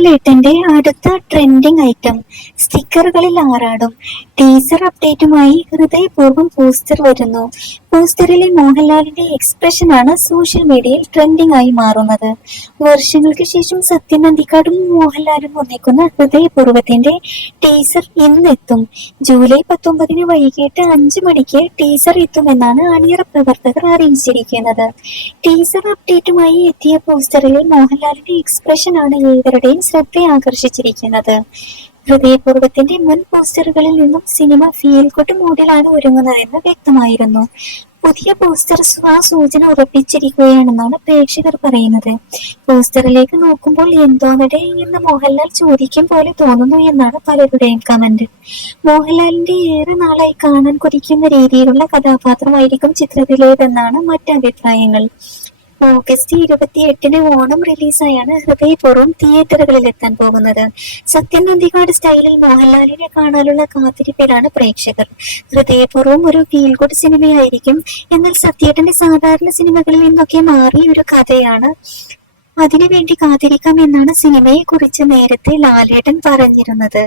ലാലേട്ടന്റെ അടുത്ത trending item സ്റ്റിക്കറുകളിൽ ആറാടും. ടീസർ അപ്ഡേറ്റുമായി ഹൃദയപൂർവം പോസ്റ്റർ വരുന്നു. പോസ്റ്ററിലെ മോഹൻലാലിന്റെ എക്സ്പ്രഷനാണ് സോഷ്യൽ മീഡിയയിൽ ട്രെൻഡിംഗ് ആയി മാറുന്നത്. വർഷങ്ങൾക്ക് ശേഷം സത്യൻ അന്തിക്കാടും മോഹൻലാലും ഒന്നിക്കുന്ന ഹൃദയപൂർവത്തിന്റെ ടീസർ ഇന്നെത്തും. ജൂലൈ പത്തൊമ്പതിന് വൈകിട്ട് അഞ്ചു മണിക്ക് ടീസർ എത്തുമെന്നാണ് അണിയറ പ്രവർത്തകർ അറിയിച്ചിരിക്കുന്നത്. ടീസർ അപ്ഡേറ്റുമായി എത്തിയ പോസ്റ്ററിലെ മോഹൻലാലിന്റെ എക്സ്പ്രഷൻ ആണ് ഏവരുടെയും ശ്രദ്ധ ആകർഷിച്ചിരിക്കുന്നത്. ഹൃദയപൂർവത്തിന്റെ മുൻ പോസ്റ്ററുകളിൽ നിന്നും സിനിമ ഫീൽ ഗുഡ് മൂഡിലാണ് ഒരുങ്ങുന്നതെന്ന് വ്യക്തമായിരുന്നു. പുതിയ പോസ്റ്റർ സൂചന ഉറപ്പിച്ചിരിക്കുകയാണെന്നാണ് പ്രേക്ഷകർ പറയുന്നത്. പോസ്റ്ററിലേക്ക് നോക്കുമ്പോൾ എന്തോന്നടേ എന്ന് മോഹൻലാൽ ചോദിക്കും പോലെ തോന്നുന്നു എന്നാണ് പലരുടെയും കമന്റ് മോഹൻലാലിന്റെ ഏറെ നാളായി കാണാൻ കൊതിക്കുന്ന രീതിയിലുള്ള കഥാപാത്രമായിരിക്കും ചിത്രത്തിലേതെന്നാണ് മറ്റ് അഭിപ്രായങ്ങൾ. ഓഗസ്റ്റ് ഇരുപത്തി എട്ടിന് ഓണം റിലീസായാണ് ഹൃദയപൂർവം തിയേറ്ററുകളിൽ എത്താൻ പോകുന്നത്. സത്യൻ നന്ദിക്കാട് സ്റ്റൈലിൽ മോഹൻലാലിനെ കാണാനുള്ള കാത്തിരിപ്പിലാണ് പ്രേക്ഷകർ. ഹൃദയപൂർവം ഒരു ഫീൽ ഗുഡ് സിനിമയായിരിക്കും. എന്നാൽ സത്യേട്ടന്റെ സാധാരണ സിനിമകളിൽ നിന്നൊക്കെ മാറിയ ഒരു കഥയാണ് അതിനുവേണ്ടി കാത്തിരിക്കാം എന്നാണ് സിനിമയെ കുറിച്ച് നേരത്തെ ലാലേട്ടൻ പറഞ്ഞിരുന്നത്.